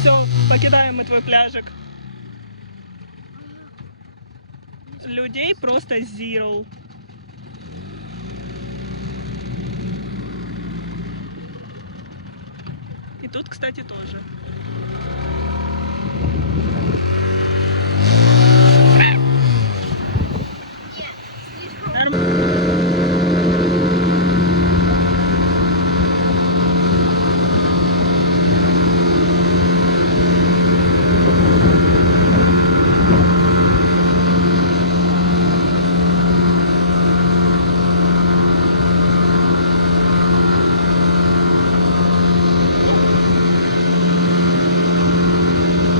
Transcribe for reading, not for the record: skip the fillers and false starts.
Все, покидаем мы твой пляжик. Людей просто zero. И тут, кстати, тоже.